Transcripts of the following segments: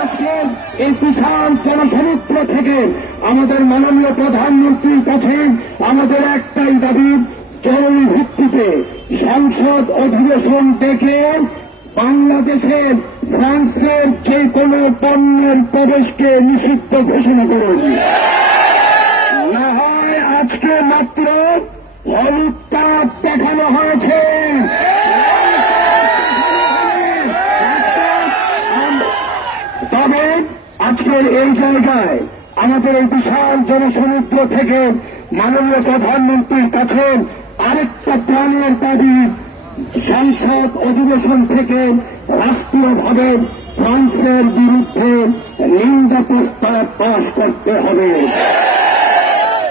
আজকের এই বিশাল জনসমুদ্র থেকে আমাদের মাননীয় প্রধানমন্ত্রীর কাছে আমাদের একটাই দাবি, জরুরি ভিত্তিতে সংসদ অধিবেশন ডেকে বাংলাদেশে ফ্রান্সের যে কোনো পণ্যের প্রবেশকে নিষিদ্ধ ঘোষণা করুন। না হয় আজকে মাত্র হলুদ কার্ড দেখানো হয়েছে, তবে আজকের এই জায়গায় আমাদের এই বিশাল জনসমুদ্র থেকে মাননীয় প্রধানমন্ত্রীর কাছে আরেকটা প্রাণের দাবি, সংসদ অধিবেশন থেকে রাষ্ট্রীয়ভাবে ফ্রান্সের বিরুদ্ধে নিন্দা প্রস্তাব পাশ করতে হবে।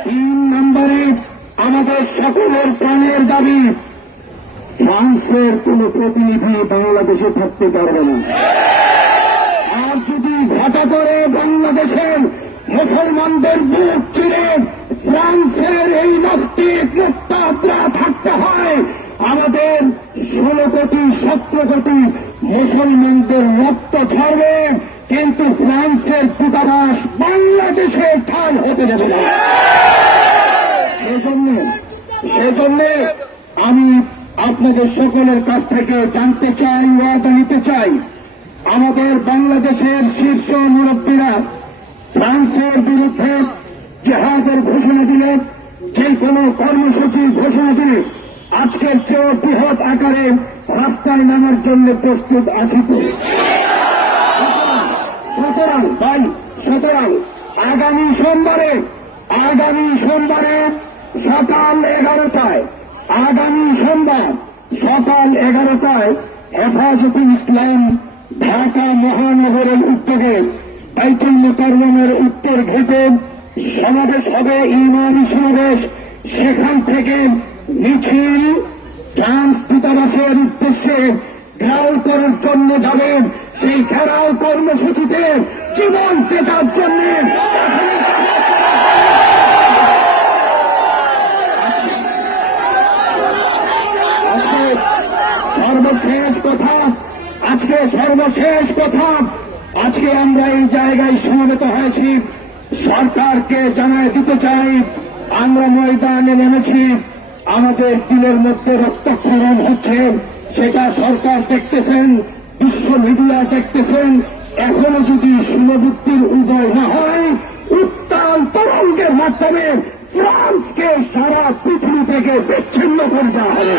3 নম্বরে আমাদের সকলের প্রাণের দাবি, ফ্রান্সের কোন প্রতিনিধি বাংলাদেশে থাকতে পারবে না। আর যদি ঘটা করে বাংলাদেশের মুসলমানদের বুক চিরে ফ্রান্সের এই নাস্তিক মুক্তাত্রা থাকতে হয়, আমাদের 16 কোটি 17 কোটি মুসলমানদের রক্ত ঝরবে, কিন্তু ফ্রান্সের দূতাবাস বাংলাদেশে ঠাল হতে দেবে না। সেজন্য আমি আপনাদের সকলের কাছ থেকে জানতে চাই, ওয়াদা নিতে চাই, আমাদের বাংলাদেশের শীর্ষ মুরব্বীরা ফ্রান্সের বিরুদ্ধে জেহাদের ঘোষণা দিলে, যে কোনো কর্মসূচির ঘোষণা দিলে আজকের চেয়ে বৃহৎ আকারে রাস্তায় নামার জন্য প্রস্তুত আসিত। সুতরাং আগামী সোমবারে সকাল 11টায়, আগামী সোমবার সকাল 11টায় হেফাজতে ইসলাম ঢাকা মহানগরের উদ্যোগে বাইতুল মুকাররমের উত্তর ঘেটে সমাবেশ হবে, ইমানি সমাবেশ। সেখান থেকে মিছিল ফ্রান্স দূতাবাসের উদ্দেশ্যে ঘেরাও করার জন্য যাবে। সেই ঘেরাও কর্মসূচিতে জীবন পেটার জন্য সর্বশেষ কথা আজকে আমরা এই জায়গায় সমবেত হয়েছি, সরকারকে জানায় দিতে চাই, আমরা ময়দানে নেমেছি, আমাদের দিলের মধ্যে রক্তক্ষরণ হচ্ছে, সেটা সরকার দেখতেছেন, বিশ্ব মিডিয়া দেখতেছেন। এখনো যদি শুভবুদ্ধির উদয় না হয়, উত্তাল তরঙ্গের মাধ্যমে ফ্রান্সকে সারা পৃথিবী থেকে বিচ্ছিন্ন করে দেওয়া হবে।